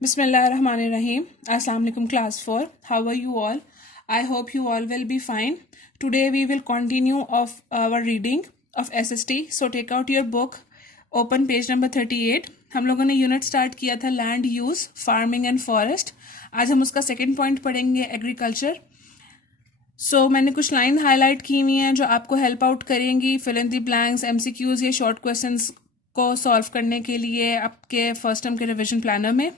Bismillahirrahmanirrahim. Assalamu alaikum class 4. How are you all? I hope you all will be fine. Today we will continue of our reading of SST. So take out your book. Open page number 38. हम लोगों ने unit start किया था land use, farming and forest. आज हम उसका second point पढ़ेंगे agriculture. मैंने कुछ लाइन हाईलाइट की हुई हैं जो आपको हेल्प आउट करेंगी fill in the blanks, MCQs या शॉर्ट क्वेश्चंस को सॉल्व करने के लिए आपके फर्स्ट टर्म के रिवीजन प्लानर में.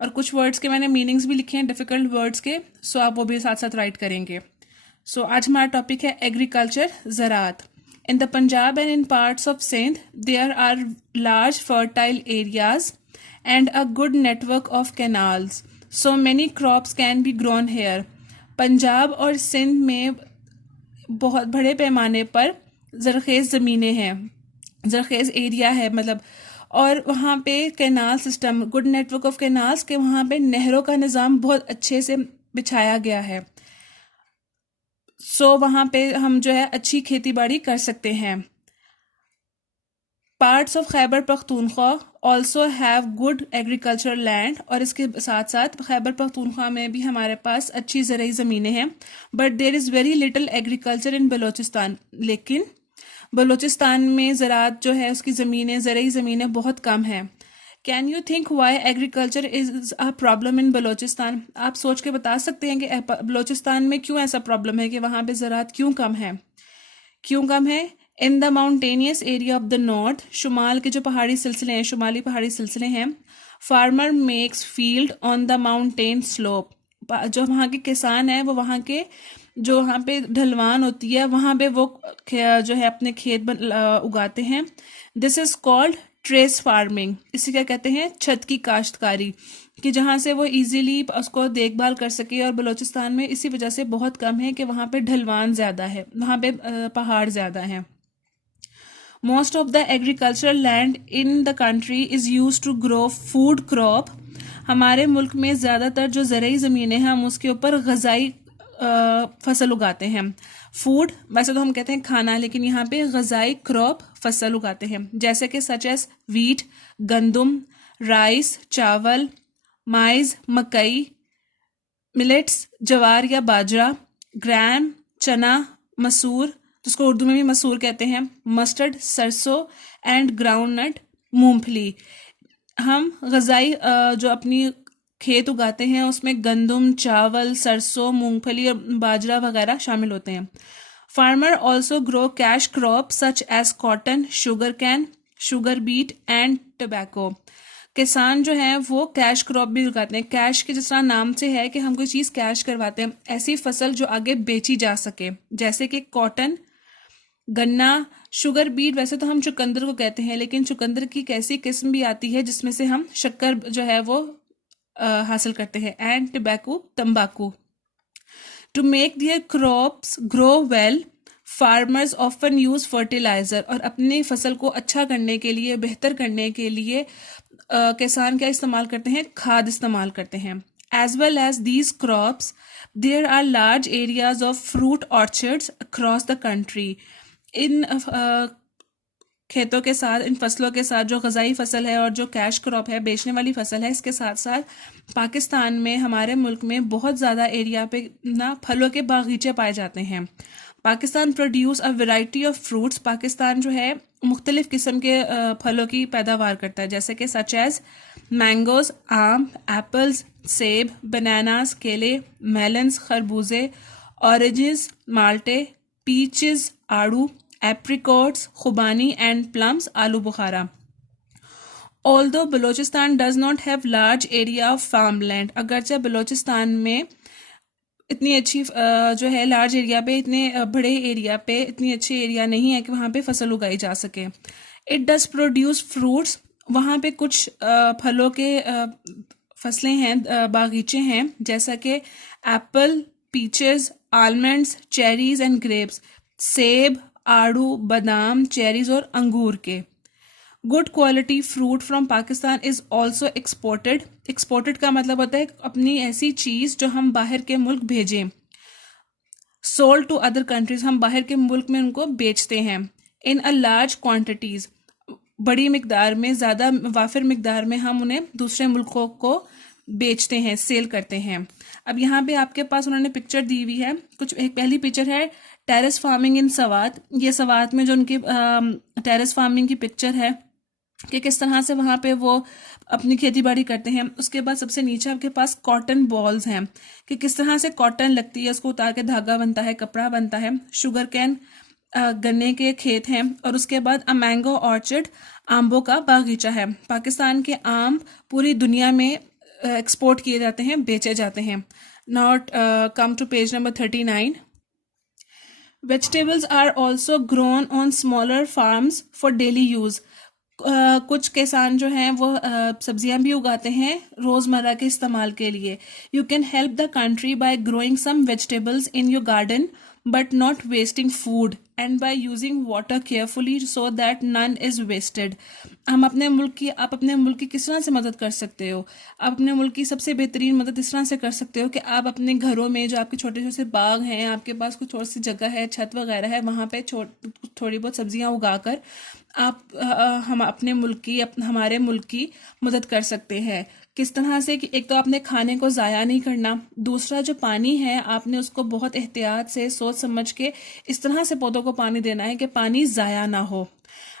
और कुछ वर्ड्स के मैंने मीनिंग्स भी लिखे हैं डिफ़िकल्ट वर्ड्स के, आप वो भी साथ साथ राइट करेंगे. आज हमारा टॉपिक है एग्रीकल्चर, ज़राअत. In the Punjab and in parts of Sindh there are large fertile areas and a good network of canals, so many crops can be grown here. Punjab और सिंध में बहुत बड़े पैमाने पर ज़रख़ेज़ ज़मीनें हैं, ज़रख़ेज़ एरिया है मतलब, और वहाँ पे canal system, good network of canals के, वहाँ पे नहरों का निज़ाम बहुत अच्छे से बिछाया गया है. वहाँ पे हम जो है अच्छी खेती बाड़ी कर सकते हैं. Parts of Khyber Pakhtunkhwa also have good agriculture land, और इसके साथ साथ खैबर पख्तूनख्वा में भी हमारे पास अच्छी ज़रई ज़मीनें हैं. But there is very little agriculture in Balochistan, लेकिन बलूचिस्तान में ज़राअत जो है उसकी ज़मीनें, ज़रई ज़मीनें बहुत कम हैं. Can you think Y agriculture is a problem in Balochistan? आप सोच के बता सकते हैं कि बलूचिस्तान में क्यों ऐसा प्रॉब्लम है कि वहाँ पे ज़राअत क्यों कम है. In the mountainous area of the north, शुमाल के जो पहाड़ी सिलसिले हैं, शुमाली पहाड़ी सिलसिले हैं, farmer makes field on the mountain slope. जो वहाँ के किसान हैं वो वहाँ के जो वहाँ पे ढलवान होती है वहाँ पे वो जो है अपने खेत उगाते हैं. This is called trace farming. इसे क्या कहते हैं? छत की काश्तकारी, कि जहाँ से वो इजीली उसको देखभाल कर सके. और बलूचिस्तान में इसी वजह से बहुत कम है कि वहाँ पे ढलवान ज़्यादा है, वहाँ पे पहाड़ ज़्यादा हैं. Most of the agricultural land in the country is use to grow food crop. हमारे मुल्क में ज़्यादातर जो ज़रई ज़मीनें हैं हम उसके ऊपर ग़ज़ाई फसल उगाते हैं. फूड वैसे तो हम कहते हैं खाना, लेकिन यहाँ पे ग़ज़ाई क्रॉप फसल उगाते हैं, जैसे कि सच एस वीट, गंदम, राइस, चावल, माइज़, मकई, मिलेट्स, जवार या बाजरा, ग्राम, चना, मसूर, जिसको उर्दू में भी मसूर कहते हैं, मस्टर्ड, सरसों एंड ग्राउंडनट, मूंगफली. हम ग़ज़ाई जो अपनी खेत उगाते हैं उसमें गंदम, चावल, सरसों, मूंगफली और बाजरा वगैरह शामिल होते हैं. Farmer also grow cash crop such as cotton, sugar cane, sugar beet and tobacco. किसान जो हैं वो कैश क्रॉप भी उगाते हैं. कैश के जिस तरह नाम से है कि हम कोई चीज़ कैश करवाते हैं, ऐसी फसल जो आगे बेची जा सके, जैसे कि कॉटन, गन्ना, शुगर बीट. वैसे तो हम चुकंदर को कहते हैं, लेकिन चुकंदर की कैसी किस्म भी आती है जिसमें से हम शक्कर जो है वो हासिल करते हैं. एंड टबैको, तंबाकू. To make their crops grow well, farmers often use fertiliser. और अपनी फसल को अच्छा करने के लिए, बेहतर करने के लिए किसान क्या इस्तेमाल करते हैं? खाद इस्तेमाल करते हैं. As well as these crops there are large areas of fruit orchards across the country. इन खेतों के साथ, इन फसलों के साथ, जो ग़ज़ाई फसल है और जो कैश क्रॉप है, बेचने वाली फसल है, इसके साथ साथ पाकिस्तान में, हमारे मुल्क में बहुत ज़्यादा एरिया पे ना फलों के बागीचे पाए जाते हैं. Pakistan produce a variety of fruits. Pakistan जो है मुख्तलिफ़ किस्म के फलों की पैदावार करता है, जैसे कि सच एज मैंगोज़, आम, एप्पल्स, सेब, बनानास, केले, मेलन्स, खरबूजे, ऑरेंजेस, माल्टे, पीचेस, आड़ू, एप्रिकॉट्स, खुबानी एंड प्लम्स, आलू बुखारा. Although Balochistan does not have large area of farm land. अगरचे बलूचिस्तान में इतनी अच्छी जो है लार्ज एरिया पे, इतने बड़े एरिया पे इतनी अच्छी एरिया नहीं है कि वहाँ पे फसल उगाई जा सके. It does produce fruits. वहाँ पे कुछ फलों के फसलें हैं, बागीचे हैं, जैसा कि Apple, peaches, almonds, cherries and grapes. सेब, आड़ू, बादाम, चेरीज और अंगूर के. Good quality fruit from Pakistan is also exported. Exported का मतलब होता है अपनी ऐसी चीज़ जो हम बाहर के मुल्क भेजें. सोल्ड टू अदर कंट्रीज, हम बाहर के मुल्क में उनको बेचते हैं. इन अ लार्ज क्वांटिटीज, बड़ी मिकदार में, ज़्यादा वाफिर मिकदार में हम उन्हें दूसरे मुल्कों को बेचते हैं, सेल करते हैं। अब यहाँ पे आपके पास उन्होंने पिक्चर दी हुई है कुछ। एक पहली पिक्चर है टेरेस फार्मिंग इन सवात। ये सवात में जो उनकी टेरेस फार्मिंग की पिक्चर है कि किस तरह से वहाँ पे वो अपनी खेती बाड़ी करते हैं। उसके बाद सबसे नीचे आपके पास कॉटन बॉल्स हैं कि किस तरह से कॉटन लगती है, उसको उतार के धागा बनता है, कपड़ा बनता है। शुगर कैन गन्ने के खेत हैं। और उसके बाद अ मैंगो ऑर्चर्ड, आम्बों का बागीचा है। पाकिस्तान के आम पूरी दुनिया में एक्सपोर्ट किए जाते हैं, बेचे जाते हैं। Not come to page number 39। Vegetables are also grown on smaller farms for daily use. कुछ किसान जो हैं वो सब्जियां भी उगाते हैं रोज़मर्रा के इस्तेमाल के लिए। You can help the country by growing some vegetables in your garden but not wasting food and by using water carefully so that none is wasted. आप अपने मुल्क की किस तरह से मदद कर सकते हो? आप अपने मुल्क की सबसे बेहतरीन मदद इस तरह से कर सकते हो कि आप अपने घरों में जो आपके छोटे छोटे बाग हैं, आपके पास कुछ थोड़ी सी जगह है, छत वगैरह है, वहाँ पे थोड़ी बहुत सब्जियां उगाकर आप हम अपने मुल्क की हमारे मुल्क की मदद कर सकते हैं। किस तरह से कि एक तो आपने खाने को ज़ाया नहीं करना, दूसरा जो पानी है आपने उसको बहुत एहतियात से सोच समझ के इस तरह से पौधों को पानी देना है कि पानी ज़ाया ना हो।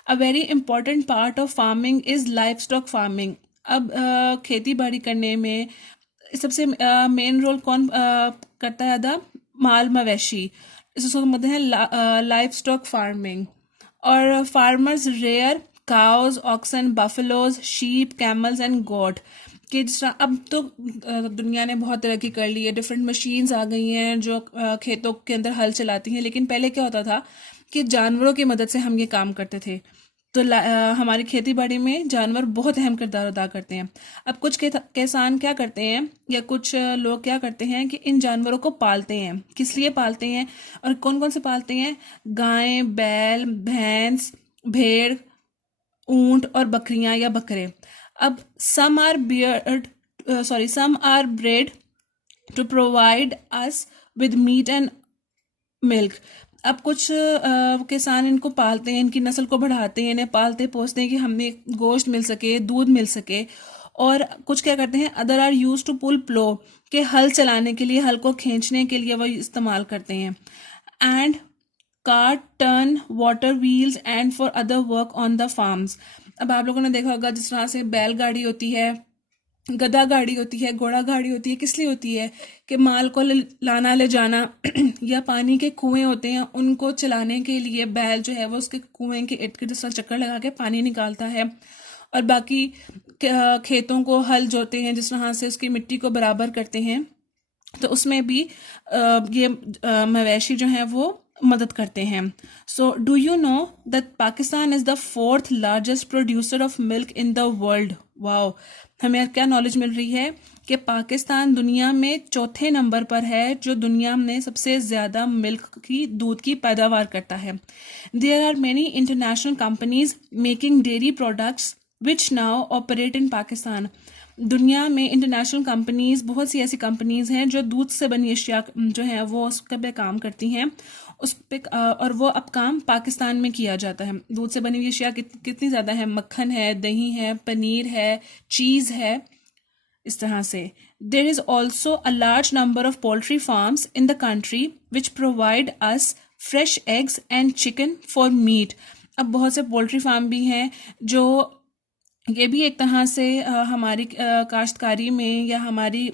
A very important part of farming is life stock farming. अब खेती बाड़ी करने में सबसे मेन रोल कौन करता है? ज़्यादा माल मवेशी, इसको कहते हैं लाइफ स्टॉक फार्मिंग। और farmers rear cows, oxen, buffaloes, sheep, camels and goat. कि जिस तरह अब तो दुनिया ने बहुत तरक्की कर ली है, डिफरेंट मशीन्स आ गई हैं जो खेतों के अंदर हल चलाती हैं। लेकिन पहले क्या होता था कि जानवरों की मदद से हम ये काम करते थे। तो हमारी खेती बाड़ी में जानवर बहुत अहम किरदार अदा करते हैं। अब कुछ किसान क्या करते हैं या कुछ लोग क्या करते हैं कि इन जानवरों को पालते हैं। किस लिए पालते हैं और कौन कौन से पालते हैं? गाय, बैल, भैंस, भेड़, ऊंट और बकरियां या बकरे। अब some are bred to provide us with meat and milk. अब कुछ किसान इनको पालते हैं, इनकी नस्ल को बढ़ाते हैं, इन्हें पालते पोसते हैं कि हमें गोश्त मिल सके, दूध मिल सके। और कुछ क्या करते हैं, other are use to pull plough, के हल चलाने के लिए, हल को खींचने के लिए वो इस्तेमाल करते हैं। And cart, turn, water wheels and for other work on the farms. अब आप लोगों ने देखा होगा जिस तरह से बैलगाड़ी होती है, गधा गाड़ी होती है, घोड़ा गाड़ी होती है, किस लिए होती है? कि माल को लाना ले जाना या पानी के कुएं होते हैं उनको चलाने के लिए बैल जो है वो उसके कुएं के इर्द गिर्द जिस तरह चक्कर लगा के पानी निकालता है। और बाकी खेतों को हल जोते हैं, जिस तरह से उसकी मिट्टी को बराबर करते हैं। तो उसमें भी ये मवेशी जो हैं वो मदद करते हैं। So do you know that Pakistan is the 4th largest producer of milk in the world? Wow, हमें क्या नॉलेज मिल रही है कि पाकिस्तान दुनिया में 4थे नंबर पर है जो दुनिया में सबसे ज़्यादा मिल्क की, दूध की पैदावार करता है। There are many international companies making dairy products which now operate in Pakistan. दुनिया में इंटरनेशनल कंपनीज, बहुत सी ऐसी कंपनीज हैं जो दूध से बनी अशिया जो है वो उस पे काम करती हैं उस पे, और वो अब काम पाकिस्तान में किया जाता है। दूध से बनी हुई अशिया कितनी ज़्यादा है? मक्खन है, दही है, पनीर है, चीज़ है, इस तरह से। There is also a large number of poultry farms in the country which provide us fresh eggs and chicken for meet. अब बहुत से पोल्ट्री फार्म भी हैं जो, ये भी एक तरह से हमारी काश्तकारी में या हमारी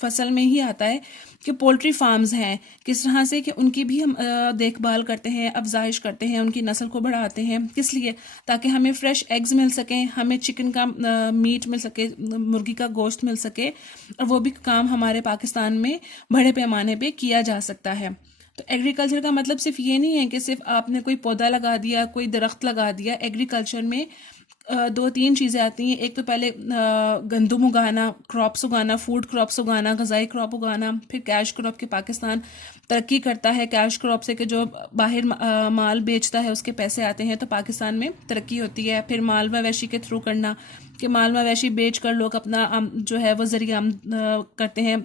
फसल में ही आता है कि पोल्ट्री फार्म्स हैं। किस तरह से कि उनकी भी हम देखभाल करते हैं, अफजाइश करते हैं, उनकी नस्ल को बढ़ाते हैं। किस लिए? ताकि हमें फ्रेश एग्स मिल सकें, हमें चिकन का मीट मिल सके, मुर्गी का गोश्त मिल सके। और वो भी काम हमारे पाकिस्तान में बड़े पैमाने पे किया जा सकता है। तो एग्रीकल्चर का मतलब सिर्फ ये नहीं है कि सिर्फ आपने कोई पौधा लगा दिया, कोई दरख्त लगा दिया। एग्रीकल्चर में 2-3 चीज़ें आती हैं। एक तो पहले गंदम उगाना, क्रॉप्स उगाना, फूड क्रॉप्स उगाना, गज़ाई क्रॉप उगाना, फिर कैश क्रॉप के पाकिस्तान तरक्की करता है कैश क्रॉप से, कि जो बाहर माल बेचता है उसके पैसे आते हैं तो पाकिस्तान में तरक्की होती है। फिर माल मवेशी के थ्रू करना कि माल मवेशी बेच कर लोग अपना जो है वो ज़रिया करते हैं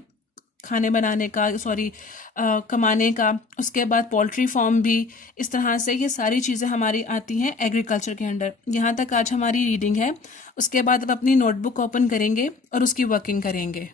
खाने बनाने का, सॉरी कमाने का, उसके बाद पोल्ट्री फार्म भी, इस तरह से ये सारी चीज़ें हमारी आती हैं एग्रीकल्चर के अंडर। यहाँ तक आज हमारी रीडिंग है। उसके बाद अब अपनी नोटबुक ओपन करेंगे और उसकी वर्किंग करेंगे।